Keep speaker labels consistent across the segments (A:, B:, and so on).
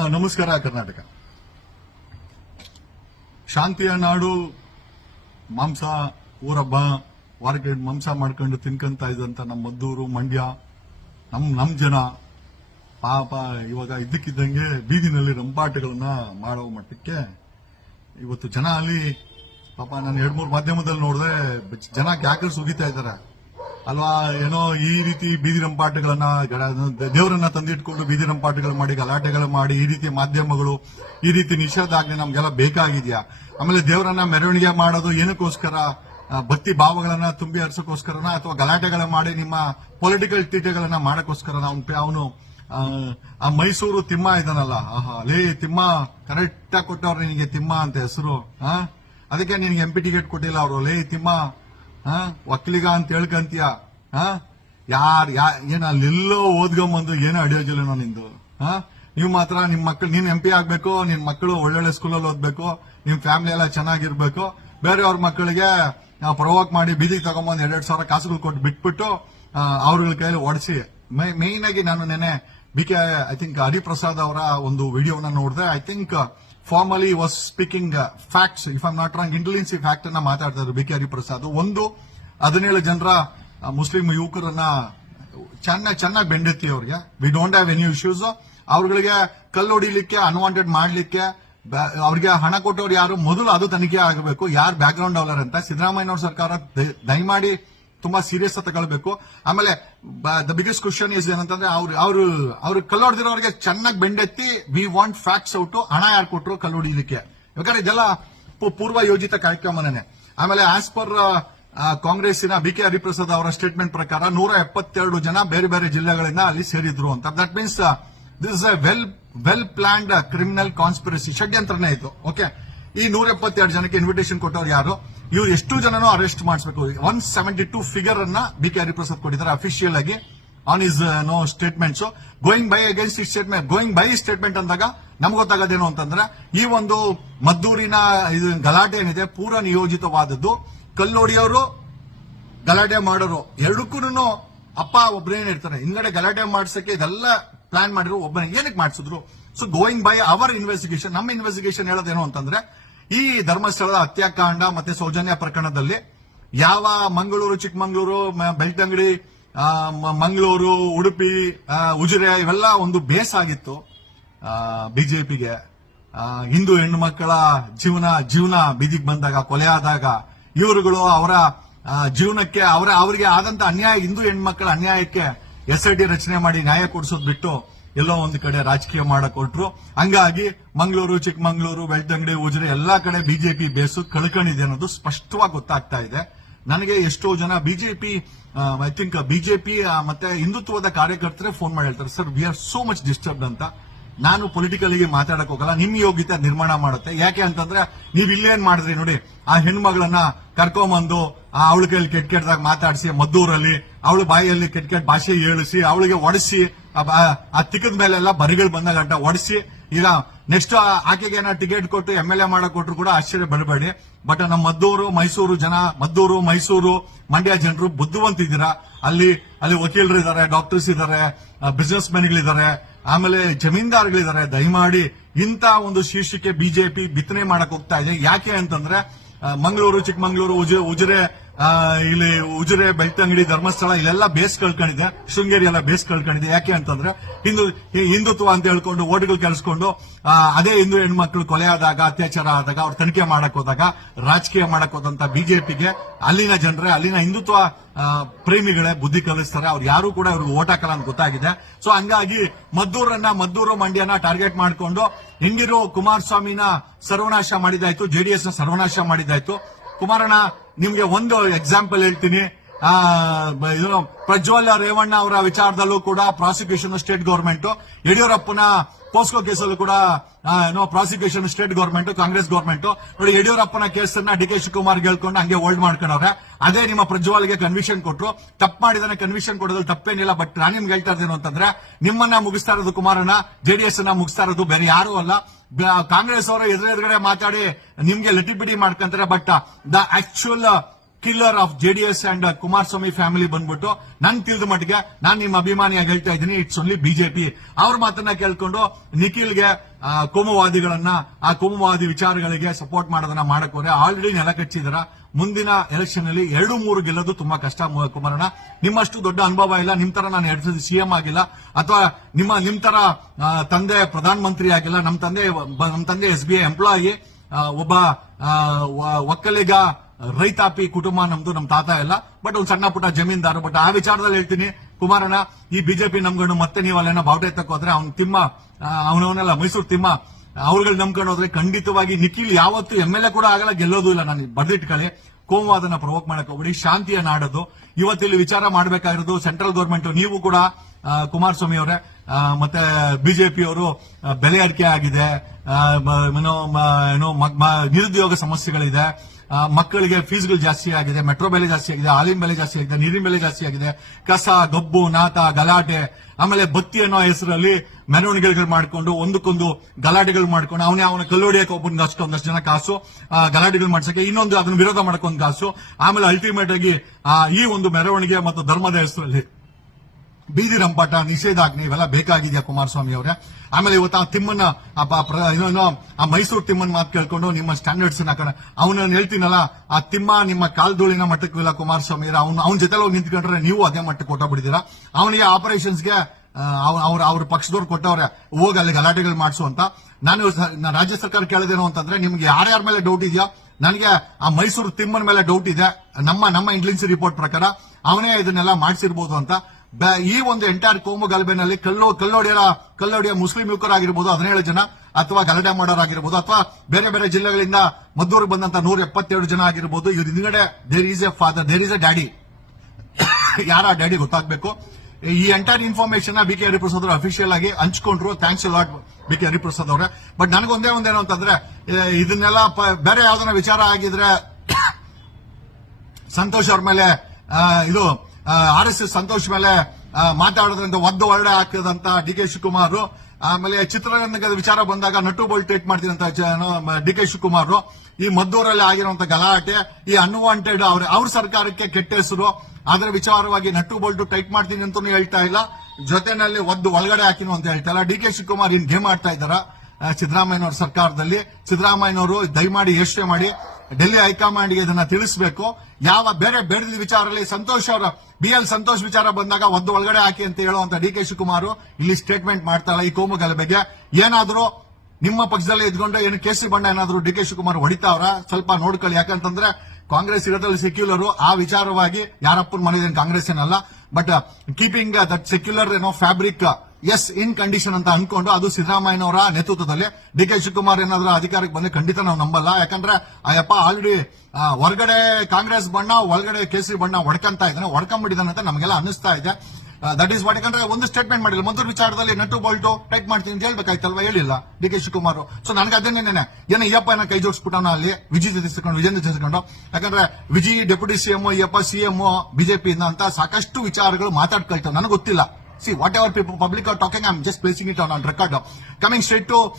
A: ಹಾ, ನಮಸ್ಕಾರ ಕರ್ನಾಟಕ. ಶಾಂತಿಯ ನಾಡು, ಮಾಂಸ, ಊರಬ್ಬ, ವಾರಕ್ಕೆ ಮಾಂಸ ಮಾಡ್ಕೊಂಡು ತಿನ್ಕೊಂತ ಇದ್ದಂತ ನಮ್ಮ ಮದ್ದೂರು, ಮಂಡ್ಯ, ನಮ್ ನಮ್ ಜನ ಪಾಪ ಇವಾಗ ಇದ್ದಕ್ಕಿದ್ದಂಗೆ ಬೀದಿನಲ್ಲಿ ರಂಪಾಟಗಳನ್ನ ಮಾಡೋ ಮಟ್ಟಕ್ಕೆ ಇವತ್ತು ಜನ ಅಲ್ಲಿ ಪಾಪ ನಾನು ಎರಡ್ ಮೂರು ಮಾಧ್ಯಮದಲ್ಲಿ ನೋಡಿದ್ರೆ ಜನ ಕ್ಯಾಕರ್ಸ್ ಉಗಿತಾ ಇದ್ದಾರೆ. ಅಲ್ವಾ, ಏನೋ ಈ ರೀತಿ ಬೀದಿ ರಂಪಾಟಗಳನ್ನ ದೇವರನ್ನ ತಂದಿಟ್ಕೊಂಡು ಬೀದಿ ರಂಪಾಟಗಳು ಮಾಡಿ, ಗಲಾಟೆಗಳು ಮಾಡಿ, ಈ ರೀತಿ ಮಾಧ್ಯಮಗಳು, ಈ ರೀತಿ ನಿಷೇಧ ಆಗ್ಲಿ ನಮ್ಗೆಲ್ಲ ಬೇಕಾಗಿದ್ಯಾ? ಆಮೇಲೆ ದೇವರನ್ನ ಮೆರವಣಿಗೆ ಮಾಡೋದು ಏನಕ್ಕೋಸ್ಕರ? ಭಕ್ತಿ ಭಾವಗಳನ್ನ ತುಂಬಿ ಹರಿಸೋಕ್ಕೋಸ್ಕರನ? ಅಥವಾ ಗಲಾಟೆಗಳ ಮಾಡಿ ನಿಮ್ಮ ಪೊಲಿಟಿಕಲ್ ತೀಟೆಗಳನ್ನ ಮಾಡಕ್ಕೋಸ್ಕರ ಅವನು ಆ ಮೈಸೂರು ತಿಮ್ಮ ಇದನ್ನಲ್ಲ ಲೇ, ತಿಮ್ಮ ಕರೆಕ್ಟ್ ಆಗಿ ಕೊಟ್ಟವ್ರು ನಿನಗೆ ತಿಮ್ಮ ಅಂತ ಹೆಸರು. ಅದಕ್ಕೆ ನಿನಗೆ ಎಂ ಪಿ ಟಿಕೆಟ್ ಕೊಟ್ಟಿಲ್ಲ ಅವರು. ಲೇ, ತಿಮ್ಮ ಆ ಒಕ್ಕಲಿಗ ಅಂತ ಹೇಳ್ಕಂತೀಯ? ಹಾ? ಯಾರು, ಯಾ, ಏನ ಅಲ್ಲೆಲ್ಲೋ ಓದ್ಕೊಂಬಂದು ಏನೋ ಅಡಿಯೋಜಿಲ್ಲ ನಿಂದು? ಹಾ? ನೀವು ಮಾತ್ರ ನಿಮ್ ಮಕ್ಳು, ನೀನ್ ಎಂ ಪಿ ಆಗ್ಬೇಕು, ನಿನ್ ಮಕ್ಕಳು ಒಳ್ಳೊಳ್ಳೆ ಸ್ಕೂಲಲ್ಲಿ ಓದ್ಬೇಕು, ನಿಮ್ ಫ್ಯಾಮಿಲಿ ಎಲ್ಲ ಚೆನ್ನಾಗಿರ್ಬೇಕು. ಬೇರೆಯವ್ರ ಮಕ್ಕಳಿಗೆ ಪ್ರವೋಕ್ ಮಾಡಿ ಬೀದಿಗೆ ತಗೊಂಬಂದು ಎರಡೆರಡು ಸಾವಿರ ಕಾಸುಗಳು ಕೊಟ್ಟು ಬಿಟ್ಬಿಟ್ಟು ಅವ್ರಗಳ ಕೈಯಲ್ಲಿ ಓಡಿಸಿ ಮೇನ್ ಆಗಿ ನಾನು ನೆನೆ B K I think Hariprasad ಅವರ ಒಂದು ವಿಡಿಯೋನ ನೋಡಿದೆ. I think formally was speaking facts if I'm not wrong intelligence fact ಅನ್ನ ಮಾತಾಡ್ತಾ ಇದ್ರು ಬಿ ಕೆ ಹರಿಪ್ರಸಾದ್ ಒಂದು ಹದಿನೇಳು ಜನರ ಮುಸ್ಲಿಂ ಯುವಕರನ್ನ ಚೆನ್ನಾಗಿ ಚೆನ್ನಾಗಿ ಬೆಂಡೆತ್ತಿ ಅವ್ರಿಗೆ. We don't have any issues ಅವ್ರಗಳಿಗೆ ಕಲ್ಲು ಹೊಡಿಲಿಕ್ಕೆ ಅನ್ವಾಂಟೆಡ್ ಮಾಡಲಿಕ್ಕೆ ಅವ್ರಿಗೆ ಹಣ ಕೊಟ್ಟವ್ರು ಯಾರು? ಮೊದಲು ಅದು ತನಿಖೆ ಆಗಬೇಕು. ಯಾರು ಬ್ಯಾಕ್ ಗ್ರೌಂಡ್ ಅವಲರ್ ಅಂತ ಸಿದ್ದರಾಮಯ್ಯನವ್ರ ಸರ್ಕಾರ ದಯಮಾಡಿ ತುಂಬಾ ಸೀರಿಯಸ್ ತಗೊಳ್ಬೇಕು. ಆಮೇಲೆ ದ ಬಿಗ್ಗೆಸ್ಟ್ ಕ್ವಶನ್ ಇಸ್ ಏನಂತಂದ್ರೆ, ಅವ್ರು ಅವ್ರು ಅವ್ರು ಕಲ್ಲೊಡ್ದಿರೋರಿಗೆ ಚೆನ್ನಾಗಿ ಬೆಂಡೆತ್ತಿ ವಿ ವಾಂಟ್ ಫ್ಯಾಕ್ಟ್ಸ್ ಔಟ್ ಹಣ ಯಾರು ಕೊಟ್ಟರು ಕಲ್ಲು ಹೊಡಿಲಿಕ್ಕೆ ಯಾಕಂದ್ರೆ ಇದೆಲ್ಲ ಪೂರ್ವ ಯೋಜಿತ ಕಾರ್ಯಕ್ರಮನೇ ಆಮೇಲೆ ಆಸ್ ಪರ್ ಕಾಂಗ್ರೆಸ್ಸಿನ ಬಿ ಕೆ ಹರಿಪ್ರಸಾದ್ ಅವರ ಸ್ಟೇಟ್ಮೆಂಟ್ ಪ್ರಕಾರ ನೂರ ಎಪ್ಪತ್ತೆರಡು ಜನ ಬೇರೆ ಬೇರೆ ಜಿಲ್ಲೆಗಳಿಂದ ಅಲ್ಲಿ ಸೇರಿದ್ರು ಅಂತ. That means this is a well well planned criminal conspiracy ಷಡ್ಯಂತ್ರನೇ ಇದು ಓಕೆ ಈ ನೂರ ಎಪ್ಪತ್ತೆರಡು ಜನಕ್ಕೆ ಇನ್ವಿಟೇಷನ್ ಕೊಟ್ಟವ್ರು ಯಾರು? ಇವ್ರು ಎಷ್ಟು ಜನನೂ ಅರೆಸ್ಟ್ ಮಾಡಿಸಬೇಕು. ಒನ್ ಸೆವೆಂಟಿ ಟೂ ಫಿಗರ್ ಅನ್ನ ಬಿ ಕೆ ಹರಿಪ್ರಸಾದ್ ಕೊಟ್ಟಿದ್ದಾರೆ ಅಫಿಷಿಯಲ್ ಆಗಿ on is no statements going by against statement going by statement ಅಂದಾಗ ನಮ್ಗೆ ಗೊತ್ತಾಗೋದೇನು ಅಂತಂದ್ರೆ, ಈ ಒಂದು ಮದ್ದೂರಿನ, ಇದು ಗಲಾಟೆ ಏನಿದೆ, ಪೂರ ನಿಯೋಜಿತವಾದದ್ದು. ಕಲ್ಲೊಡಿಯವರು ಗಲಾಟೆ ಮಾಡೋರು. ಎರಡಕ್ಕೂ ಅಪ್ಪ ಒಬ್ಬರೇನಿರ್ತಾರೆ ಹಿಂದ್ಗಡೆ ಗಲಾಟೆ ಮಾಡ್ಸಕ್ಕೆ ಇದೆಲ್ಲ ಪ್ಲಾನ್ ಮಾಡಿರೋ ಒಬ್ಬನೇ ಏನಕ್ಕೆ ಮಾಡಿಸಿದ್ರು? So going by our investigation ನಮ್ಮ ಇನ್ವೆಸ್ಟಿಗೇಷನ್ ಹೇಳೋದೇನು ಅಂತಂದ್ರೆ, ಈ ಧರ್ಮಸ್ಥಳದ ಹತ್ಯಾಕಾಂಡ ಮತ್ತೆ ಸೌಜನ್ಯ ಪ್ರಕರಣದಲ್ಲಿ ಯಾವ ಮಂಗಳೂರು, ಚಿಕ್ಕಮಂಗ್ಳೂರು ಬೆಳ್ತಂಗಡಿ ಮಂಗಳೂರು, ಉಡುಪಿ ಉಜಿರೆ ಇವೆಲ್ಲ ಒಂದು ಬೇಸ್ ಆಗಿತ್ತು. ಬಿಜೆಪಿಗೆ. ಹಿಂದೂ ಹೆಣ್ಣು ಮಕ್ಕಳ ಜೀವನ ಜೀವನ ಬೀದಿಗೆ ಬಂದಾಗ, ಕೊಲೆ ಆದಾಗ ಇವರುಗಳು ಅವರ ಜೀವನಕ್ಕೆ, ಅವರ, ಅವರಿಗೆ ಆದಂತ ಅನ್ಯಾಯ, ಹಿಂದೂ ಹೆಣ್ಮಕ್ಳ ಅನ್ಯಾಯಕ್ಕೆ ಎಸ್ ರಚನೆ ಮಾಡಿ ನ್ಯಾಯ ಕೊಡಿಸೋದ್ ಬಿಟ್ಟು ಎಲ್ಲೋ ಒಂದು ಕಡೆ ರಾಜಕೀಯ ಮಾಡಕ್ ಹೊರಟ್ರು ಹಂಗಾಗಿ ಮಂಗಳೂರು, ಚಿಕ್ಕಮಂಗ್ಳೂರು, ಬೆಳ್ತಂಗಡಿ, ಉಜಿರೆ ಎಲ್ಲಾ ಕಡೆ ಬಿಜೆಪಿ ಬೇಸು ಕಳ್ಕೊಂಡಿದೆ ಅನ್ನೋದು ಸ್ಪಷ್ಟವಾಗಿ ಗೊತ್ತಾಗ್ತಾ ಇದೆ. ನನಗೆ ಎಷ್ಟೋ ಜನ ಬಿಜೆಪಿ ಐ ಥಿಂಕ್ ಬಿಜೆಪಿ ಮತ್ತೆ ಹಿಂದುತ್ವದ ಕಾರ್ಯಕರ್ತರೇ ಫೋನ್ ಮಾಡಿ ಹೇಳ್ತಾರೆ, sir we are so much disturb ಅಂತ. ನಾನು ಪೊಲಿಟಿಕಲ್ ಮಾತಾಡಕ್ ಹೋಗಲ್ಲ, ನಿಮ್ ಯೋಗ್ಯತೆ ನಿರ್ಮಾಣ ಮಾಡುತ್ತೆ. ಯಾಕೆ ಅಂತಂದ್ರೆ ನೀವ್ ಇಲ್ಲೇನ್ ಮಾಡಿದ್ರಿ ನೋಡಿ, ಆ ಹೆಣ್ಮಗಳನ್ನ ಕರ್ಕೊಂಬಂದು, ಆ ಅವಳ ಕೈಯಲ್ಲಿ ಕೆಟ್ಟ ಕೆಟ್ಟದಾಗ ಮಾತಾಡಿಸಿ ಮದ್ದೂರಲ್ಲಿ, ಅವಳ ಬಾಯಲ್ಲಿ ಕೆಟ್ಟ ಕೆಟ್ಟ ಭಾಷೆ ಹೇಳಿಸಿ, ಅವಳಿಗೆ ಒಡಿಸಿ ಆ ತಿಕ್ಕದ ಮೇಲೆಲ್ಲ ಬರಿಗಳು ಬಂದಾಗ ಗಂಟ ಒಡಿಸಿ ಈಗ ನೆಕ್ಸ್ಟ್ ಆಕೆಗೆ ಏನೋ ಟಿಕೆಟ್ ಕೊಟ್ಟು ಎಂ ಎಲ್ ಎ ಮಾಡಕ್ ಕೊಟ್ರು ಕೂಡ ಆಶ್ಚರ್ಯ ಬರಬೇಡಿ. ಬಟ್ ನಮ್ಮ ಮದ್ದೂರು, ಮೈಸೂರು ಜನ, ಮದ್ದೂರು, ಮೈಸೂರು ಮಂಡ್ಯ ಜನರು ಬುದ್ಧಿವಂತಿದ್ದೀರಾ? ಅಲ್ಲಿ ಅಲ್ಲಿ ವಕೀಲರು ಇದ್ದಾರೆ ಡಾಕ್ಟರ್ಸ್ ಇದ್ದಾರೆ ಬಿಸ್ನೆಸ್ ಮ್ಯಾನ್ಗಳಿದ್ದಾರೆ ಆಮೇಲೆ ಜಮೀನ್ದಾರ್ಗಳಿದ್ದಾರೆ ದಯಮಾಡಿ ಇಂತ ಒಂದು ಶೀರ್ಷಿಕೆ ಬಿಜೆಪಿ ಬಿತ್ತನೆ ಮಾಡಕ್ ಹೋಗ್ತಾ ಇದೆ. ಯಾಕೆ ಅಂತಂದ್ರೆ ಮಂಗಳೂರು, ಚಿಕ್ಕಮಂಗ್ಳೂರು ಉಜಿರೆ ಇಲ್ಲಿ ಉಜುರೆ, ಬೆಳ್ತಂಗಡಿ, ಧರ್ಮಸ್ಥಳ, ಇಲ್ಲೆಲ್ಲ ಬೇಸ್ ಕಳ್ಕೊಂಡಿದೆ. ಶೃಂಗೇರಿ ಎಲ್ಲ ಬೇಸ್ ಕಳ್ಕೊಂಡಿದೆ. ಯಾಕೆ ಅಂತಂದ್ರೆ ಹಿಂದೂ ಹಿಂದುತ್ವ ಅಂತ ಹೇಳ್ಕೊಂಡು ಓಟ್ಗಳು ಕೆಲ್ಸ್ಕೊಂಡು ಅದೇ ಹಿಂದೂ ಹೆಣ್ಮಕ್ಳು ಕೊಲೆ ಆದಾಗ, ಅತ್ಯಾಚಾರ ಆದಾಗ, ಅವ್ರು ತನಿಖೆ ಮಾಡಕ್ ಹೋದಾಗ, ರಾಜಕೀಯ ಮಾಡಕ್ ಹೋದಂತ ಬಿಜೆಪಿಗೆ ಅಲ್ಲಿನ ಜನರೇ, ಅಲ್ಲಿನ ಹಿಂದುತ್ವ ಪ್ರೇಮಿಗಳೇ ಬುದ್ಧಿ ಕಲಿಸ್ತಾರೆ. ಅವ್ರು ಯಾರು ಕೂಡ ಅವ್ರಿಗೆ ಓಟ್ ಹಾಕಲ್ಲ ಅಂತ ಗೊತ್ತಾಗಿದೆ. ಸೊ ಹಂಗಾಗಿ ಮದ್ದೂರನ್ನ ಮದ್ದೂರು ಮಂಡ್ಯನ ಟಾರ್ಗೆಟ್ ಮಾಡಿಕೊಂಡು ಹೆಂಗಿರೋ ಕುಮಾರಸ್ವಾಮಿನ ಸರ್ವನಾಶ ಮಾಡಿದಾಯ್ತು ಜೆಡಿಎಸ್ನ ಸರ್ವನಾಶ ಮಾಡಿದಾಯ್ತು ಕುಮಾರಣ್ಣ ನಿಮ್ಗೆ ಒಂದು ಎಕ್ಸಾಂಪಲ್ ಹೇಳ್ತೀನಿ. ಆ, ಪ್ರಜ್ವಲ್ ರೇವಣ್ಣ ಅವರ ವಿಚಾರದಲ್ಲೂ ಕೂಡ ಪ್ರಾಸಿಕ್ಯೂಷನ್ ಸ್ಟೇಟ್ ಗವರ್ಮೆಂಟ್ ಯಡಿಯೂರಪ್ಪನ ಪೋಸ್ಕೋ ಕೇಸಲ್ಲೂ ಕೂಡ ಏನೋ prosecution state government Congress government ನೋಡಿ, ಯಡಿಯೂರಪ್ಪನ ಕೇಸನ್ನ ಡಿ ಕೆ ಶಿವಕುಮಾರ್ ಹೇಳ್ಕೊಂಡು ಹಂಗೆ ಹೋಲ್ಡ್ ಮಾಡ್ಕೊಂಡವ್ರೆ. ಅದೇ ನಿಮ್ಮ ಪ್ರಜ್ವಲ್ಗೆ ಕನ್ವಿಷನ್ ಕೊಟ್ಟರು ತಪ್ಪು ಮಾಡಿದಾನೆ ಕನ್ವಿಷನ್ ಕೊಡೋದ್ರಲ್ಲಿ ತಪ್ಪೇನಿಲ್ಲ ಬಟ್ ನಾನು ನಿಮ್ಗೆ ಹೇಳ್ತಾ ಇದ್ದೇನು ಅಂತಂದ್ರೆ, ನಿಮ್ಮನ್ನ ಮುಗಿಸ್ತಾ ಇರೋದು ಕುಮಾರಣ್ಣ ಜೆಡಿಎಸ್ ಅನ್ನ ಮುಗಿಸ್ತಾ ಇರೋದು ಬೇರೆ ಯಾರು ಅಲ್ಲ. ಕಾಂಗ್ರೆಸ್ ಅವರ ಎದುರು ಎದುರುಗಡೆ ಮಾತಾಡಿ ನಿಮ್ಗೆ ಲಟಿ ಬಿಡಿ ಮಾಡ್ಕೊಂತಾರೆ but the actual killer of JDS and Kumaraswamy family ಬಂದ್ಬಿಟ್ಟು ನನ್ ತಿಳಿದ ಮಟ್ಟಿಗೆ ನಾನು ನಿಮ್ಮ ಅಭಿಮಾನಿಯಾಗಿ ಹೇಳ್ತಾ ಇದ್ದೀನಿ ಇಟ್ಸ್ ಓನ್ಲಿ ಬಿಜೆಪಿ ಅವ್ರ ಮಾತನ್ನ ಕೇಳ್ಕೊಂಡು ನಿಖಿಲ್ಗೆ ಕೋಮುವಾದಿಗಳನ್ನ, ಆ ಕೋಮುವಾದಿ ವಿಚಾರಗಳಿಗೆ ಸಪೋರ್ಟ್ ಮಾಡೋದನ್ನ ಮಾಡಕ್ ಆಲ್ರೆಡಿ ನೆಲ ಕಚ್ಚಿದಾರ ಮುಂದಿನ ಎಲೆಕ್ಷನ್ ಅಲ್ಲಿ ಎರಡು ಮೂರು ಗೆಲ್ಲೋದು ತುಂಬಾ ಕಷ್ಟ ಕುಮಾರಣ್ಣ. ನಿಮ್ಮಷ್ಟು ದೊಡ್ಡ ಅನುಭವ ಇಲ್ಲ, ನಿಮ್ ತರ ನಾನು ಎರಡು ಸತಿ ಸಿಎಂ ಆಗಿಲ್ಲ. ಅಥವಾ ನಿಮ್ಮ, ನಿಮ್ ತರ ತಂದೆ ಪ್ರಧಾನ ಮಂತ್ರಿ ಆಗಿಲ್ಲ, ನಮ್ ತಂದೆ ನಮ್ ತಂದೆ ಎಸ್ ಬಿ ಐ ಎಂಪ್ಲಾಯಿ ಒಬ್ಬ ಒಕ್ಕಲಿಗ ರೈತಾಪಿ ಕುಟುಂಬ ನಮ್ದು, ನಮ್ ತಾತ ಎಲ್ಲ. ಬಟ್ ಒಂದು ಸಣ್ಣ ಪುಟ್ಟ ಜಮೀನ್ದಾರು. ಬಟ್ ಆ ವಿಚಾರದಲ್ಲಿ ಹೇಳ್ತೀನಿ, ಕುಮಾರಣ್ಣ, ಈ ಬಿಜೆಪಿ ನಮ್ಗಣ್ಣು ಮತ್ತೆ ನೀವು ಅಲ್ಲೇನೋ ಬಾವುಟ ಎತ್ತಕ್ಕೋದ್ರೆ ಅವ್ನ್ ತಿಮ್ಮ ಅವನವನೆಲ್ಲ ಮೈಸೂರು ತಿಮ್ಮ, ಅವ್ರುಗಳು ನಂಬ್ಕೊಂಡು ಹೋದ್ರೆ ಖಂಡಿತವಾಗಿ ನಿಖಿಲ್ ಯಾವತ್ತು ಎಂ ಎಲ್ ಎ ಕೂಡ ಆಗಲ್ಲ, ಗೆಲ್ಲೋದು ಇಲ್ಲ ನಾನು ಬರ್ದಿಟ್ಕೊಳ್ಳಿ ಕೋಮವಾದನ ಪ್ರವೋಕ್ ಮಾಡಕ್ ಹೋಗ್ಬಿಡಿ ಶಾಂತಿಯ ನಾಡದು ಇವತ್ತಿಲ್ಲಿ ವಿಚಾರ ಮಾಡಬೇಕಾಗಿರೋದು ಸೆಂಟ್ರಲ್ ಗೌರ್ಮೆಂಟ್ ನೀವು ಕೂಡ ಕುಮಾರಸ್ವಾಮಿ ಅವರೇ ಮತ್ತೆ ಬಿಜೆಪಿ ಅವರು ಬೆಲೆ ಅಡಿಕೆ ಆಗಿದೆ. ಏನೋ ನಿರುದ್ಯೋಗ ಸಮಸ್ಯೆಗಳಿದೆ. ಮಕ್ಕಳಿಗೆ ಫೀಸ್ಗಳು ಜಾಸ್ತಿ ಆಗಿದೆ ಮೆಟ್ರೋ ಬೆಲೆ ಜಾಸ್ತಿ ಆಗಿದೆ ಹಾಲಿನ ಬೆಲೆ ಜಾಸ್ತಿ ಆಗಿದೆ ನೀರಿನ ಬೆಲೆ ಜಾಸ್ತಿ ಆಗಿದೆ ಕಸ ಗಬ್ಬು ನಾತ ಗಲಾಟೆ ಆಮೇಲೆ ಬತ್ತಿ ಅನ್ನೋ ಹೆಸರಲ್ಲಿ ಮೆರವಣಿಗೆಗಳು ಮಾಡ್ಕೊಂಡು ಒಂದಕ್ಕೊಂದು ಗಲಾಟೆಗಳು ಮಾಡ್ಕೊಂಡು ಅವನೇ ಅವನ ಕಲ್ಲೋಡಿಯಕ್ಕೆ ಒಬ್ಬನ ಅಷ್ಟು ಒಂದಷ್ಟು ಜನ ಕಾಸು ಆ, ಗಲಾಟೆಗಳು ಮಾಡ್ಸಕ್ಕೆ ಇನ್ನೊಂದು ಅದನ್ನ ವಿರೋಧ ಮಾಡಕ್ಕೊಂದು ಕಾಸು ಆಮೇಲೆ ಅಲ್ಟಿಮೇಟ್ ಆಗಿ ಈ ಒಂದು ಮೆರವಣಿಗೆ ಮತ್ತು ಧರ್ಮದ ಹೆಸರಲ್ಲಿ. ಬೀದಿ ರಂಪಾಟ ನಿಷೇಧಾಜ್ಞೆ ಇವೆಲ್ಲ ಬೇಕಾಗಿದೆಯಾ ಕುಮಾರಸ್ವಾಮಿ ಅವರೇ? ಆಮೇಲೆ ಇವತ್ತು ಆ ತಿಮ್ಮನ್ನ ಏನೋ ಆ ಮೈಸೂರು ತಿಮ್ಮನ್ ಮಾತು ಕೇಳ್ಕೊಂಡು ನಿಮ್ಮ ಸ್ಟ್ಯಾಂಡರ್ಡ್ಸ್ ಹಾಕೋಣ ಅವನ ಹೇಳ್ತೀನಲ್ಲ, ಆ ತಿಮ್ಮ ನಿಮ್ಮ ಕಾಲ್ಧೂಳಿನ ಮಟ್ಟಕ್ಕೂ ಇಲ್ಲ ಕುಮಾರಸ್ವಾಮಿ ಅವ್ನು, ಅವನ ಜೊತೆ ಹೋಗಿ ನಿಂತ್ಕೊಂಡ್ರೆ ನೀವು ಅದೇ ಮಟ್ಟಕ್ಕೆ ಬಿಡಿದಿರಾ ಅವನಿಗೆ ಆಪರೇಷನ್ಸ್ಗೆ ಅವ್ರ ಅವ್ರ ಪಕ್ಷದವ್ರು ಕೊಟ್ಟವ್ರೆ, ಹೋಗಿ ಅಲ್ಲಿ ಗಲಾಟೆಗಳು ಮಾಡಿಸು ಅಂತ. ನಾನು ರಾಜ್ಯ ಸರ್ಕಾರ ಕೇಳಿದೇನು ಅಂತಂದ್ರೆ ನಿಮ್ಗೆ ಯಾರ್ಯಾರ ಮೇಲೆ ಡೌಟ್ ಇದೆಯಾ? ನನಗೆ ಆ ಮೈಸೂರು ತಿಮ್ಮನ ಮೇಲೆ ಡೌಟ್ ಇದೆ. ನಮ್ಮ ನಮ್ಮ ಇಂಟೆಲಿಜೆನ್ಸ್ ರಿಪೋರ್ಟ್ ಪ್ರಕಾರ ಅವನೇ ಇದನ್ನೆಲ್ಲ ಮಾಡಿಸಿರ್ಬೋದು ಅಂತ. ಈ ಒಂದು ಎಂಟೈರ್ ಕೋಮು ಗಲಭೆನಲ್ಲಿ ಕಲ್ಲು, ಕಲ್ಲೋಡಿಯರ, ಕಲ್ಲೋಡಿಯ ಮುಸ್ಲಿಂ ಯುವಕರಾಗಿರ್ಬೋದು ಹದಿನೇಳು ಜನ ಅಥವಾ ಗಲಾಟೆ ಮಾಡೋರಾಗಿರ್ಬೋದು ಅಥವಾ ಬೇರೆ ಬೇರೆ ಜಿಲ್ಲೆಗಳಿಂದ ಮದ್ದೂರು ಬಂದಂತ ನೂರ ಎಪ್ಪತ್ತೆರಡು ಜನ ಆಗಿರ್ಬೋದು. ಇವ್ರ ಹಿಂದ್ಗಡೆ there is a father there is a daddy ಯಾರ ಡ್ಯಾಡಿ ಗೊತ್ತಾಗಬೇಕು? ಈ entire information B K Hariprasad ಅವರು ಅಫಿಷಿಯಲ್ ಆಗಿ ಹಂಚ್ಕೊಂಡ್ರು. Thanks lot B K Hariprasad ಅವರೇ. ಬಟ್ ನನಗೊಂದೇ ಒಂದೇನು ಅಂತಂದ್ರೆ ಇದನ್ನೆಲ್ಲ ಬೇರೆ ಯಾವ್ದನ್ನ ವಿಚಾರ ಆಗಿದ್ರೆ ಸಂತೋಷ್ ಅವ್ರ ಮೇಲೆ ಇದು ಆರ್ ಎಸ್ ಎಸ್ ಸಂತೋಷ್ ಮೇಲೆ ಮಾತಾಡೋದ್ರಿಂದ ಒದ್ದು ಹೊರಡೆ ಹಾಕಿದಂತ ಡಿ ಕೆ ಶಿವಕುಮಾರ್. ಆಮೇಲೆ ಚಿತ್ರರಂಗದ ವಿಚಾರ ಬಂದಾಗ ನಟು ಟ್ರೀಟ್ ಮಾಡ್ತೀನಿ ಅಂತ ಡಿ ಕೆ ಶಿವಕುಮಾರ್. ಈ ಮದ್ದೂರಲ್ಲಿ ಆಗಿರುವಂತ ಗಲಾಟೆ, ಈ ಅನ್ವಾಂಟೆಡ್ ಅವ್ರ ಅವ್ರ ಸರ್ಕಾರಕ್ಕೆ ಕೆಟ್ಟ ಹೆಸರು. ಅದರ ವಿಚಾರವಾಗಿ ನಟು ಬೋಲ್ಟು ಟೈಟ್ ಮಾಡ್ತೀನಿ ಅಂತ ಹೇಳ್ತಾ ಇಲ್ಲ. ಜೊತೆನಲ್ಲಿ ಒದ್ದು ಒಳಗಡೆ ಹಾಕಿನೋ ಅಂತ ಹೇಳ್ತಾ ಇಲ್ಲ. D K Shivakumar in game ಆಡ್ತಾ ಇದ್ದಾರ? ಸಿದ್ದರಾಮಯ್ಯನವರ ಸರ್ಕಾರದಲ್ಲಿ. ಸಿದ್ದರಾಮಯ್ಯನವರು ದಯಮಾಡಿ ಯೋಚನೆ ಮಾಡಿ. ಡೆಲ್ಲಿ ಹೈಕಮಾಂಡ್ಗೆ ಇದನ್ನ ತಿಳಿಸಬೇಕು. ಯಾವ ಬೇರೆ ಬೇಡದ ವಿಚಾರದಲ್ಲಿ ಸಂತೋಷ್ ಅವರ, ಬಿ ಎಲ್ ಸಂತೋಷ್ ವಿಚಾರ ಬಂದಾಗ ಒಂದು ಒಳಗಡೆ ಹಾಕಿ ಅಂತ ಹೇಳುವಂತ ಡಿ ಕೆ ಶಿವಕುಮಾರ್ ಇಲ್ಲಿ ಸ್ಟೇಟ್ಮೆಂಟ್ ಮಾಡ್ತಾಳೆ ಈ ಕೋಮು ಗಲಭೆಗೆ ಏನಾದರೂ ನಿಮ್ಮ ಪಕ್ಷದಲ್ಲಿ ಇದ್ಕೊಂಡು ಏನು ಕೆಸಿ ಬಣ್ಣ ಏನಾದರೂ ಡಿ ಕೆ ಶಿವಕುಮಾರ್ ಹೊಡಿತಾವ್ರ? ಸ್ವಲ್ಪ ನೋಡ್ಕೊಳ್ಳಿ. ಯಾಕಂತಂದ್ರೆ ಕಾಂಗ್ರೆಸ್ ಇರೋದ್ರಲ್ಲಿ ಸೆಕ್ಯುಲರ್ ಆ ವಿಚಾರವಾಗಿ ಯಾರಪ್ಪನ ಮನೆ ಕಾಂಗ್ರೆಸ್ ಏನಲ್ಲ ಬಟ್ ಕೀಪಿಂಗ್ ದಟ್ ಸೆಕ್ಯುಲರ್ ಏನೋ ಫ್ಯಾಬ್ರಿಕ್ ಎಸ್, ಇನ್ ಕಂಡೀಷನ್ ಅಂತ ಅನ್ಕೊಂಡು ಅದು ಸಿದ್ದರಾಮಯ್ಯನವರ ನೇತೃತ್ವದಲ್ಲಿ ಡಿ ಕೆ ಶಿವಕುಮಾರ್ ಏನಾದ್ರೂ ಅಧಿಕಾರಕ್ಕೆ ಬಂದ್ರೆ ಖಂಡಿತ ನಾವು ನಂಬಲ್ಲ. ಯಾಕಂದ್ರೆ, ಅಯ್ಯಪ್ಪ ಆಲ್ರೆಡಿ ಹೊರಗಡೆ ಕಾಂಗ್ರೆಸ್ ಬಣ್ಣ, ಒಳಗಡೆ ಕೇಸರಿ ಬಣ್ಣ ಹೊಡ್ಕಂತ ಇದ್ದಾನೆ ಹೊಡ್ಕೊಂಡ್ಬಿಟ್ಟಿದ್ದಾನೆ ಅಂತ ನಮಗೆಲ್ಲ ಅನಿಸ್ತಾ ಇದೆ. ದಟ್ ಈಸ್ ವಾಟ್ ಯಾಕಂದ್ರೆ ಒಂದು ಸ್ಟೇಟ್ಮೆಂಟ್ ಮಾಡಿಲ್ಲ. ಮೊದಲು ವಿಚಾರದಲ್ಲಿ ನಟು ಬೋಲ್ಟು ಟೈಪ್ ಮಾಡ್ತೀನಿ ಅಂತ ಹೇಳ್ಬೇಕಾಯ್ತಲ್ವಾ? ಹೇಳಿಲ್ಲ ಡಿ ಕೆ ಶಿವಕುಮಾರ್. ಸೊ ನನಗೆ ನೆನೆ ಏನೋ ಅಯ್ಯಪ್ಪ ಏನೋ ಕೈ ಜೋಡಿಸ್ಬಿಟ್ಟನ ಅಲ್ಲಿ, ವಿಜಿ ಜೊತೆಸ್ಕೊಂಡು ವಿಜೇಂದ್ರ ಜೊತೆಸ್ಕೊಂಡು ಯಾಕಂದ್ರೆ ವಿಜಿ ಡೆಪ್ಯೂಟಿ ಸಿಎಂ ಅಯ್ಯಪ್ಪ ಸಿಎಂ ಬಿಜೆಪಿಯಿಂದ ಅಂತ ಸಾಕಷ್ಟು ವಿಚಾರಗಳು ಮಾತಾಡ್ಕೊಳ್ತಾವೆ. ನನಗೆ ಗೊತ್ತಿಲ್ಲ. See whatever people public are talking I am just placing it on record coming state to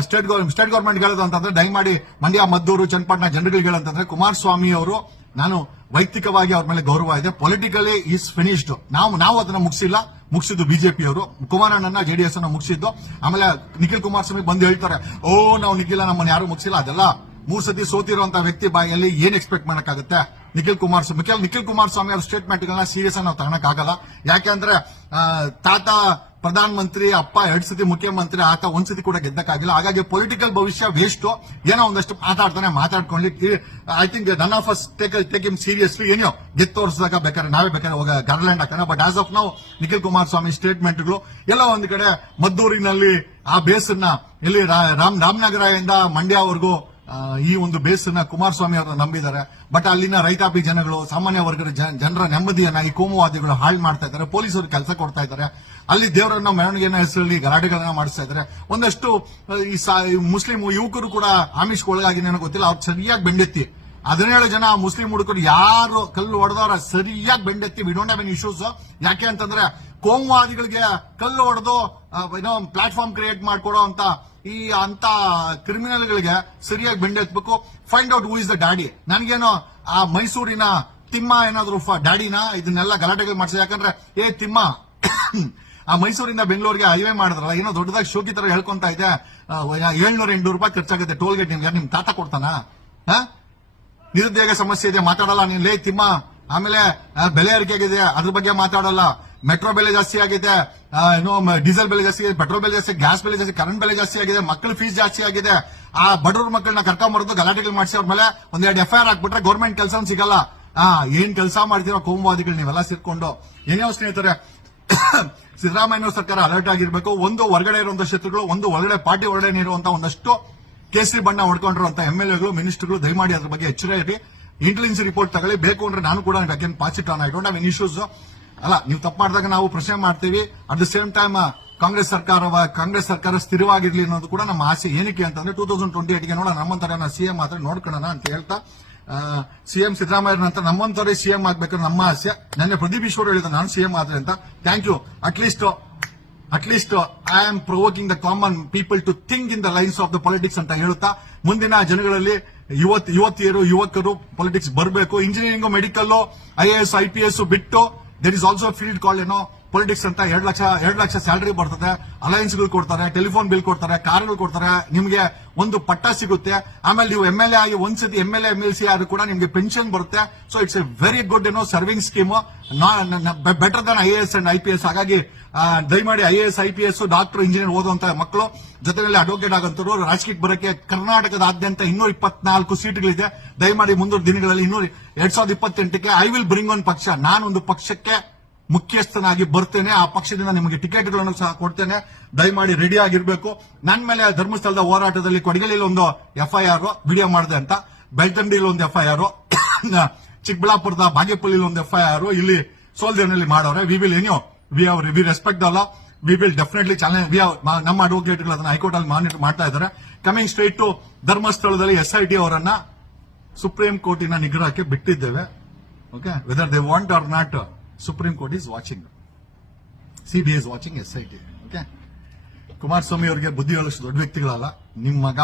A: state state government ಹೇಳೋದು ಅಂತಂದ್ರೆ, ದಯಮಾಡಿ ಮಂಡ್ಯ, ಮದ್ದೂರು, ಚನ್ನಪಟ್ಟಣ ಜನಗಳಿಗೆ ಹೇಳಂತಂದ್ರೆ ಕುಮಾರಸ್ವಾಮಿ ಅವರು, ನಾನು ವೈಯಕ್ತಿಕವಾಗಿ ಅವ್ರ ಮೇಲೆ ಗೌರವ ಇದೆ. ಪೊಲಿಟಿಕಲಿ ಈಸ್ ಫಿನಿಶ್ಡ್ ನಾವು ನಾವು ಅದನ್ನ ಮುಗಿಸಿಲ್ಲ. ಮುಗಿಸಿದ್ದು ಬಿಜೆಪಿ ಅವರು. ಕುಮಾರಣ್ಣನ ಜೆಡಿಎಸ್ ಅನ್ನ ಮುಗಿಸಿದ್ದು. ಆಮೇಲೆ ನಿಖಿಲ್ ಕುಮಾರಸ್ವಾಮಿ ಬಂದು ಹೇಳ್ತಾರೆ, ಓ, ನಾವು ನಿಖಿಲ ನಮ್ಮನ್ನ ಯಾರು ಮುಗಿಸಿಲ್ಲ. ಅದೆಲ್ಲ ಮೂರ್ ಸತಿ ಸೋತಿರುವಂತ ವ್ಯಕ್ತಿ ಬಾಯಲ್ಲಿ ಏನ್ ಎಕ್ಸ್ಪೆಕ್ಟ್ ಮಾಡಕ್ಕಾಗುತ್ತೆ? ನಿಖಿಲ್ ಕುಮಾರಸ್ವಾಮಿ ನಿಖಿಲ್ ನಿಖಿಲ್ ಕುಮಾರಸ್ವಾಮಿ ಅವ್ರ ಸ್ಟೇಟ್ಮೆಂಟ್ ಗಳನ್ನ ಸೀರಿಯಸ್ ಆಗಿ ನಾವು ತಗೊಳಕ್ಕಾಗಲ್ಲ. ಯಾಕೆಂದ್ರೆ ತಾತ ಪ್ರಧಾನ ಮಂತ್ರಿ ಅಪ್ಪ ಎರಡ್ ಸತಿ ಮುಖ್ಯಮಂತ್ರಿ, ಆತ ಒಂದ್ ಸತಿ ಕೂಡ ಗೆದ್ದಕ್ಕಾಗಿಲ್ಲ. ಹಾಗಾಗಿ ಪೊಲಿಟಿಕಲ್ ಭವಿಷ್ಯ ವೇಸ್ಟ್ ಏನೋ ಒಂದಷ್ಟು ಮಾತಾಡ್ತಾನೆ ಮಾತಾಡ್ಕೊಳ್ಳಿ I think none of us take take him seriously ಏನೋ ಗೆದ್ದು ತೋರಿಸಿದಾಗ ಬೇಕಾದ್ರೆ, ನಾವೇ ಬೇಕಾದ್ರೆ ಗರ್ಲ್ಯಾಂಡ್ ಹಾಕೋಣ ಬಟ್ ಆಸ್ ಆಫ್ ನಾವು ನಿಖಿಲ್ ಕುಮಾರಸ್ವಾಮಿ ಸ್ಟೇಟ್ಮೆಂಟ್ಗಳು ಎಲ್ಲ ಒಂದ್ ಕಡೆ ಮದ್ದೂರಿನಲ್ಲಿ ಆ ಬೇಸನ್ನ, ಇಲ್ಲಿ ರಾಮ್, ರಾಮನಗರದಿಂದ ಮಂಡ್ಯವರೆಗೂ ಈ ಒಂದು ಬೇಸನ್ನ ಕುಮಾರಸ್ವಾಮಿ ಅವರನ್ನ ನಂಬಿದ್ದಾರೆ. ಬಟ್ ಅಲ್ಲಿನ ರೈತಾಪಿ ಜನಗಳು, ಸಾಮಾನ್ಯ ವರ್ಗದ ಜನ- ಜನರ ನೆಮ್ಮದಿಯನ್ನ ಈ ಕೋಮುವಾದಿಗಳು ಹಾಳು ಮಾಡ್ತಾ ಇದ್ದಾರೆ. ಪೊಲೀಸರು ಕೆಲಸ ಕೊಡ್ತಾ ಇದ್ದಾರೆ. ಅಲ್ಲಿ ದೇವರನ್ನ ಮೆರವಣಿಗೆನ ಹೆಸರಲ್ಲಿ ಗಲಾಟೆಗಳನ್ನ ಮಾಡಿಸ್ತಾ ಇದ್ದಾರೆ. ಒಂದಷ್ಟು ಈ ಮುಸ್ಲಿಂ ಯುವಕರು ಕೂಡ ಆಮಿಷ್ ಒಳಗಾಗಿ ನನಗೆ ಗೊತ್ತಿಲ್ಲ. ಅವ್ರು ಸರಿಯಾಗಿ ಬೆಂಡೆತ್ತಿ. ಹದಿನೇಳು ಜನ ಮುಸ್ಲಿಂ ಹುಡುಗರು ಯಾರು ಕಲ್ಲು ಹೊಡೆದವರ ಸರಿಯಾಗಿ ಬೆಂಡೆತ್ತಿ. We don't have any issues ಯಾಕೆ ಅಂತಂದ್ರೆ ಕೋಮುವಾದಿಗಳಿಗೆ ಕಲ್ಲು ಹೊಡೆದು ಏನೋ ಪ್ಲಾಟ್ಫಾರ್ಮ್ ಕ್ರಿಯೇಟ್ ಮಾಡ್ಕೊಡೋ ಅಂತ ಈ ಅಂತ ಕ್ರಿಮಿನಲ್ ಗಳಿಗೆ ಸರಿಯಾಗಿ ಬೆಂಡೆತ್ಬೇಕು find out who is the daddy ನನಗೇನೋ ಆ ಮೈಸೂರಿನ ತಿಮ್ಮ ಏನಾದ್ರು ಡ್ಯಾಡಿನ? ಇದನ್ನೆಲ್ಲ ಗಲಾಟೆಗಳು ಮಾಡ್ಸಿ. ಯಾಕಂದ್ರೆ, ಏ ತಿಮ್ಮ, ಆ ಮೈಸೂರಿಂದ ಬೆಂಗಳೂರಿಗೆ ಹೈವೇ ಮಾಡಿದ್ರಲ್ಲ, ಏನೋ ದೊಡ್ಡದಾಗಿ ಶೋಕಿ ತರ ಹೇಳ್ಕೊಂತ ಇದೆ ಏಳ್ನೂರ ಎಂಟು ರೂಪಾಯಿ ಖರ್ಚಾಗುತ್ತೆ. ಟೋಲ್ ಗೇಟ್ ನಿಮ್ಗೆ. ನಿಮ್ ತಾತ ಕೊಡ್ತಾನ? ನಿರುದ್ಯೋಗ ಸಮಸ್ಯೆ ಇದೆ, ಮಾತಾಡಲ್ಲ ನೀನ್. ಲೇ ತಿಮ್ಮ, ಆಮೇಲೆ ಬೆಲೆ ಏರಿಕೆ ಆಗಿದೆ ಅದ್ರ ಬಗ್ಗೆ ಮಾತಾಡಲ್ಲ. ಮೆಟ್ರೋ ಬೆಲೆ ಜಾಸ್ತಿ ಆಗಿದೆ ಏನೋ ಡೀಸೆಲ್ ಬೆಲೆ ಜಾಸ್ತಿ ಆಗಿದೆ, ಪೆಟ್ರೋಲ್ ಬೆಲೆ ಜಾಸ್ತಿ, ಗ್ಯಾಸ್ ಬೆಲೆ ಜಾಸ್ತಿ, ಕರೆಂಟ್ ಬೆಲೆ ಜಾಸ್ತಿ ಆಗಿದೆ, ಮಕ್ಕಳ ಫೀಸ್ ಜಾಸ್ತಿ ಆಗಿದೆ. ಆ, ಬಡವ್ರ ಮಕ್ಕಳನ್ನ ಕರ್ಕೊಂಬರೋದು ಗಲಾಟೆಗಳು ಮಾಡಿಸಿ ಅವ್ರ ಮೇಲೆ ಒಂದೆರಡು ಎಫ್ ಐ ಆರ್ ಹಾಕ್ಬಿಟ್ರೆ ಗೌರ್ಮೆಂಟ್ ಕೆಲಸ ಸಿಗಲ್ಲ. ಆ, ಏನ್ ಕೆಲಸ ಮಾಡ್ತೀರೋ ಕೋಮುವಾದಿಗಳು ನೀವೆಲ್ಲ ಸೇರ್ಕೊಂಡು. ಏನೇ ಸ್ನೇಹಿತರೆ ಸಿದ್ದರಾಮಯ್ಯ ಸರ್ಕಾರ ಅಲರ್ಟ್ ಆಗಿರ್ಬೇಕು. ಒಂದು ಹೊರಗಡೆ ಇರುವಂತಹ ಶತ್ರುಗಳು, ಒಂದು ಒಳಗಡೆ ಪಾರ್ಟಿ ಒಳಗಡೆ ಇರುವಂತಹ ಒಂದಷ್ಟು ಕೇಸರಿ ಬಣ್ಣ ಹೊಡ್ಕೊಂಡಿರುವಂತ ಎಂ ಎಲ್ ಎಗಳು ಮಿನಿಸ್ಟರ್ಗಳು ದಯಮಾಡಿ ಅದ್ರ ಬಗ್ಗೆ ಎಚ್ಚರ ಇರಿ ಇಂಟೆಲಿಜೆನ್ಸ್ ರಿಪೋರ್ಟ್ ತಗೊಳ್ಳಿ. ಬೇಕು ಅಂದ್ರೆ ನಾನು ಕೂಡ again pass it on I don't have issues ಅಲ್ಲ, ನೀವು ತಪ್ಪು ಮಾಡಿದಾಗ ನಾವು ಪ್ರಶ್ನೆ ಮಾಡ್ತೀವಿ. At the same time Congress ಸರ್ಕಾರ ಕಾಂಗ್ರೆಸ್ ಸರ್ಕಾರ ಸ್ಥಿರವಾಗಿರ್ಲಿ ಅನ್ನೋದು ಕೂಡ ನಮ್ಮ ಆಸೆ. ಏನಕ್ಕೆ ಅಂತಂದ್ರೆ ಟೂ ತೌಸಂಡ್ ಟ್ವೆಂಟಿ ಏಟ್ಗೆ ನೋಡ ನಮ್ಮಂತರ ಸಿಎಂ ಆದ್ರೆ ನೋಡ್ಕೊಳ್ಳೋಣ ಅಂತ ಹೇಳ್ತಾ ಸಿಎಂ ಸಿದ್ದರಾಮಯ್ಯ ನಂತರ ನಮ್ಮಂತವರೇ ಸಿಎಂ ಆಗ್ಬೇಕು ನಮ್ಮ ಆಸೆ. ನನ್ನ ಪ್ರದೀಪ್ ಈಶ್ವರ್ ಹೇಳಿದ, ನಾನು ಸಿಎಂ ಆದ್ರೆ ಅಂತ. Thank you at least at least I am provoking the common people to think in the lines of the politics ಅಂತ ಹೇಳುತ್ತಾ, ಮುಂದಿನ ಜನಗಳಲ್ಲಿ ಯುವತ್, ಯುವತಿಯರು, ಯುವಕರು ಪಾಲಿಟಿಕ್ಸ್ ಬರಬೇಕು. Engineering medical I S I There is also a field called, you know, politics ಅಂತ ಎರಡು ಲಕ್ಷ ಎರಡು ಲಕ್ಷ ಸ್ಯಾಲರಿ ಬರ್ತದೆ ಅಲಯನ್ಸ್ಗಳು ಕೊಡ್ತಾರೆ ಟೆಲಿಫೋನ್ ಬಿಲ್ ಕೊಡ್ತಾರೆ, ಕಾರ್ಗಳು ಕೊಡ್ತಾರೆ, ನಿಮಗೆ ಒಂದು ಪಟ್ಟ ಸಿಗುತ್ತೆ. ಆಮೇಲೆ ನೀವು ಎಂ ಎಲ್ ಎ ಆಗಿ ಒಂದ್ಸತಿ M L M L C ಆದ್ರೂ ಕೂಡ ನಿಮಗೆ ಪೆನ್ಷನ್ ಬರುತ್ತೆ. So it's a very good ಏನೋ serving scheme better than I S and I P S ಹಾಗಾಗಿ ದಯಮಾಡಿ I S I P S doctor engineer ಓದುವಂತ ಮಕ್ಕಳು ಜೊತೆಯಲ್ಲಿ ಅಡ್ವೊಕೇಟ್ ಆಗಂತರು ರಾಜಕೀಯಕ್ಕೆ ಬರಕ್ಕೆ ಕರ್ನಾಟಕದಾದ್ಯಂತ ಇನ್ನೂರ ಇಪ್ಪತ್ನಾಲ್ಕು ಸೀಟ್ಗಳಿದೆ. ದಯಮಾಡಿ ಮುಂದಿನ ದಿನಗಳಲ್ಲಿ ಇನ್ನೂರ, ಎರಡ್ ಸಾವಿರದ ಇಪ್ಪತ್ತೆಂಟಕ್ಕೆ ಐ ವಿಲ್ ಬ್ರಿಂಗ್ ಒನ್ ಪಕ್ಷ. ನಾನೊಂದು ಪಕ್ಷಕ್ಕೆ ಮುಖ್ಯಸ್ಥನಾಗಿ ಬರ್ತೇನೆ, ಆ ಪಕ್ಷದಿಂದ ನಿಮಗೆ ಟಿಕೆಟ್ಗಳನ್ನು ಸಹ ಕೊಡ್ತೇನೆ. ದಯಮಾಡಿ ರೆಡಿ ಆಗಿರಬೇಕು. ನನ್ನ ಮೇಲೆ ಧರ್ಮಸ್ಥಳದ ಹೋರಾಟದಲ್ಲಿ ಕೊಡಗಲಿಯಲ್ಲಿ ಒಂದು ಎಫ್ಐಆರ್ ವಿಡಿಯೋ ಮಾಡಿದೆ ಅಂತ. ಬೆಳ್ತಂಡಿಯಲ್ಲಿ ಒಂದು ಎಫ್ಐಆರ್ ಚಿಕ್ಕಬಳ್ಳಾಪುರದ ಬಾಗೇಪಲ್ಲಿಲಿ ಒಂದು ಎಫ್ಐಆರ್ ಇಲ್ಲಿ ಸೋಲ್ದೇನಲ್ಲಿ ಮಾಡವ್ರೆ ವಿ ವಿಲ್ ಏನೋ ವಿ ಅವರ್ ವಿ ರೆಸ್ಪೆಕ್ಟ್ ಅಲ್ಲ we will definitely challenge we ನಮ್ಮ ಅಡ್ವೊಕೇಟ್ಗಳು ಅದನ್ನ ಹೈಕೋರ್ಟ್ ಅಲ್ಲಿ ಮಾನಿಟರ್ ಮಾಡ್ತಾ ಇದ್ದಾರೆ. ಕಮಿಂಗ್ ಸ್ಟ್ರೈಟ್ ಟು ಧರ್ಮಸ್ಥಳದಲ್ಲಿ ಎಸ್ ಐ ಟಿ ಅವರನ್ನ ಸುಪ್ರೀಂ ಕೋರ್ಟಿನ ನಿಗ್ರಹಕ್ಕೆ ಬಿಟ್ಟಿದ್ದೇವೆ. Okay whether they want or not supreme court is watching CBI is watching S I T okay Kumaraswamy ಅವರಿಗೆ ಬುದ್ಧಿ ಹೇಳಿಸೋ ದೊಡ್ಡ ವ್ಯಕ್ತಿಗಳಲ್ಲ. ನಿಮ್ಮ ಮಗ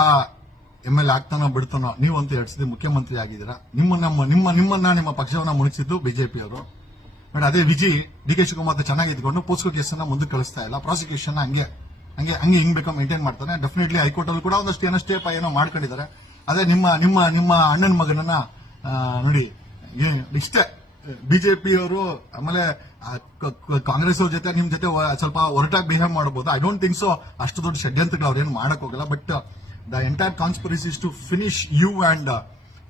A: ಎಂ ಎಲ್ ಆಗ್ತಾನೋ ಬಿಡ್ತಾನೋ ನೀವಂತೂ ಎರಡು ಸತಿ ಮುಖ್ಯಮಂತ್ರಿ ಆಗಿದ್ದೀರಾ? ನಿಮ್ಮ ನಮ್ಮ ನಿಮ್ಮ ನಿಮ್ಮನ್ನ ನಿಮ್ಮ ಪಕ್ಷವನ್ನ ಮುಣಿಸಿದ್ದು ಬಿಜೆಪಿ ಅವರು. ಬಟ್ ಅದೇ ವಿಜಿ ಡಿ ಕೆ ಶಿವಕುಮಾರ್ ಚೆನ್ನಾಗಿ ಇದ್ಕೊಂಡು ಪೋಸ್ಕೋ ಕೇಸನ್ನ ಮುಂದಕ್ಕೆ ಕಳಿಸ್ತಾ ಇಲ್ಲ. ಪ್ರಾಸಿಕ್ಯೂಷನ್ ಹಂಗೆ ಹಂಗೆ ಹಂಗೆ ಹಿಂಗ್ ಬೇಕು ಮೇಂಟೈನ್ ಮಾಡ್ತಾನೆ ಡೆಫಿನೆಟ್ಲಿ ಹೈಕೋರ್ಟ್ ಅಲ್ಲಿ ಕೂಡ ಒಂದಷ್ಟು ಏನೋ ಸ್ಟೇಪ್ ಏನೋ ಮಾಡ್ಕೊಂಡಿದ್ದಾರೆ. ಅದೇ ನಿಮ್ಮ ನಿಮ್ಮ ನಿಮ್ಮ ಅಣ್ಣನ ಮಗನನ್ನ ನೋಡಿ ಇಷ್ಟೇ. ಬಿಜೆಪಿ ಅವರು ಆಮೇಲೆ ಕಾಂಗ್ರೆಸ್ ಅವ್ರ ಜೊತೆ, ನಿಮ್ ಜೊತೆ ಸ್ವಲ್ಪ ಹೊರಟಾಗಿ ಬಿಹೇವ್ ಮಾಡಬಹುದು ಐ ಡೋಂಟ್ ಥಿಂಕ್ ಸೊ ಅಷ್ಟು ದೊಡ್ಡ ಷಡ್ಯಂತ್ರಗಳು ಅವ್ರೇನು ಮಾಡಕ್ ಹೋಗಲ್ಲ. But the entire is to finish you and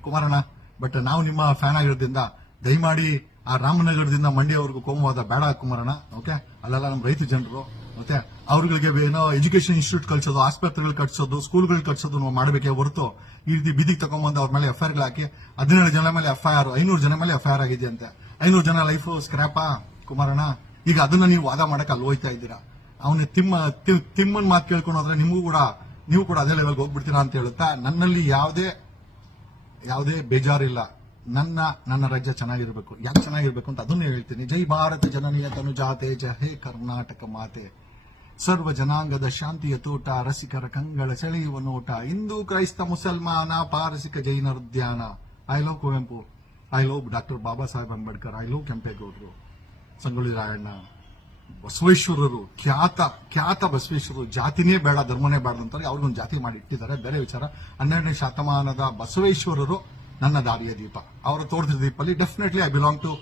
A: Kumaranna. But ನಾವು ನಿಮ್ಮ ಫ್ಯಾನ್ ಆಗಿರೋದ್ರಿಂದ, ದಯಮಾಡಿ ಆ ರಾಮನಗರದಿಂದ ಮಂಡ್ಯವರೆಗೂ ಕೋಮವಾದ ಬೇಡ ಕುಮಾರಣ್ಣ. ಓಕೆ ಅಲ್ಲೆಲ್ಲ ನಮ್ಮ ರೈತ ಜನರು. ಮತ್ತೆ ಅವ್ರಗಳಿಗೆ ಏನೋ ಎಜುಕೇಶನ್ ಇನ್ಸ್ಟಿಟ್ಯೂಟ್ ಕಳಿಸೋದು, ಆಸ್ಪತ್ರೆಗಳು ಕಟ್ಸೋದು ಸ್ಕೂಲ್ಗಳು ಕಟ್ಸೋದು ನಾವು ಮಾಡಬೇಕೇ ಹೊರತು ಈ ರೀತಿ ಬೀದಿಗೆ ತಗೊಂಡ್ಬಂದು ಅವ್ರ ಮೇಲೆ ಎಫ್ ಐ ಹಾಕಿ ಹದಿನೇಳು ಜನ ಮೇಲೆ ಎಫ್ ಐ ಆರ್ ಐನೂರು ಜನ ಮೇಲೆ ಎಫ್ ಆಗಿದೆ ಆಗಿದೆಯಂತೆ. ಐನೂರು ಜನ ಲೈಫ್ ಸ್ಕ್ರಾಪಾ ಕುಮಾರಣ್ಣ? ಈಗ ಅದನ್ನ ನೀವು ವಾದ ಮಾಡಕ್ಕೆ ಅಲ್ಲಿ ಹೋಯ್ತಾ ಇದ್ದೀರಾ? ಅವನ ತಿಮ್ಮ ತಿಮ್ಮನ್ ಮಾತು ಕೇಳ್ಕೊಂಡು ಹೋದ್ರೆ ನಿಮಗೂ ಕೂಡ, ನೀವು ಕೂಡ ಅದೇ ಲೆವೆಲ್ಗೆ ಹೋಗ್ಬಿಡ್ತೀರಾ ಅಂತ ಹೇಳುತ್ತಾ, ನನ್ನಲ್ಲಿ ಯಾವುದೇ ಯಾವುದೇ ಬೇಜಾರಿಲ್ಲ. ನನ್ನ ನನ್ನ ರಾಜ್ಯ ಚೆನ್ನಾಗಿರ್ಬೇಕು. ಯಾಕೆ ಚೆನ್ನಾಗಿರ್ಬೇಕು ಅಂತ ಅದನ್ನೇ ಹೇಳ್ತೀನಿ. ಜೈ ಭಾರತ ಜನನೀಯ ತನುಜಾತೆ ಜಯ ಕರ್ನಾಟಕ ಮಾತೆ. ಸರ್ವ ಜನಾಂಗದ ಶಾಂತಿಯ ತೋಟ, ರಸಿಕರ ಕಂಗಳ ಸೆಳೆಯುವ ನೋಟ, ಹಿಂದೂ, ಕ್ರೈಸ್ತ, ಮುಸಲ್ಮಾನ, ಪಾರಸಿಕ ಜೈನರ ಧ್ಯಾನ I love Kuvempu I love doctor Baba Saheb Ambedkar I love ಕೆಂಪೇಗೌಡರು ಸಂಗೊಳ್ಳಿ ರಾಯಣ್ಣ ಬಸವೇಶ್ವರರು, ಖ್ಯಾತ ಖ್ಯಾತ ಬಸವೇಶ್ವರರು, ಜಾತಿನೇ ಬೇಡ, ಧರ್ಮನೇ ಬೇಡ ಅಂತಾರೆ. ಅವ್ರಿಗೊಂದು ಜಾತಿ ಮಾಡಿ ಇಟ್ಟಿದ್ದಾರೆ. ಬೇರೆ ವಿಚಾರ. ಹನ್ನೆರಡನೇ ಶತಮಾನದ ಬಸವೇಶ್ವರರು ನನ್ನ ದಾರಿಯ ದೀಪ. ಅವರ ತೋರಿಸಿದ ದೀಪಲ್ಲಿ definitely I belong to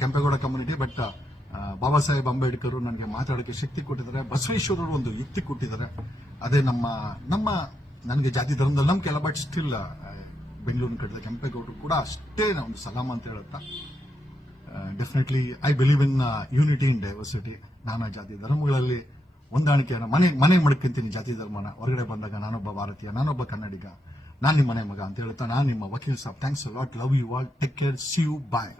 A: Kempegowda community but Baba Saheb Ambedkar ನನಗೆ ಮಾತಾಡೋಕ್ಕೆ ಶಕ್ತಿ ಕೊಟ್ಟಿದ್ದಾರೆ. ಬಸವೇಶ್ವರರು ಒಂದು ಯುಕ್ತಿ ಕೊಟ್ಟಿದ್ದಾರೆ. ಅದೇ ನಮ್ಮ ನಮ್ಮ, ನನಗೆ ಜಾತಿ ಧರ್ಮದಲ್ಲಿ ನಂಬಿಕೆ ಅಲ್ಲ ಬಟ್ ಸ್ಟಿಲ್ ಬೆಂಗಳೂರಿನ ಕಟ್ಟಿದ ಕೆಂಪೇಗೌಡರು ಕೂಡ ಅಷ್ಟೇ ಒಂದು ಸಲಾಮ್ ಅಂತ ಹೇಳುತ್ತಾ definitely I believe in unity in diversity ನಾನಾ ಜಾತಿ ಧರ್ಮಗಳಲ್ಲಿ ಹೊಂದಾಣಿಕೆಯನ್ನು, ಮನೆ ಮನೆ ಮಡ್ಕೊಂತೀನಿ ಜಾತಿ ಧರ್ಮನ. ಹೊರಗಡೆ ಬಂದಾಗ ನಾನೊಬ್ಬ ಭಾರತೀಯ, ನಾನೊಬ್ಬ ಕನ್ನಡಿಗ, ನಾನು ನಿಮ್ಮ ಮನೆ ಮಗ ಅಂತ ಹೇಳ್ತಾ ನಾನು ನಿಮ್ಮ ವಕೀಲ್ Sab. Thanks lot love you all take care see you bye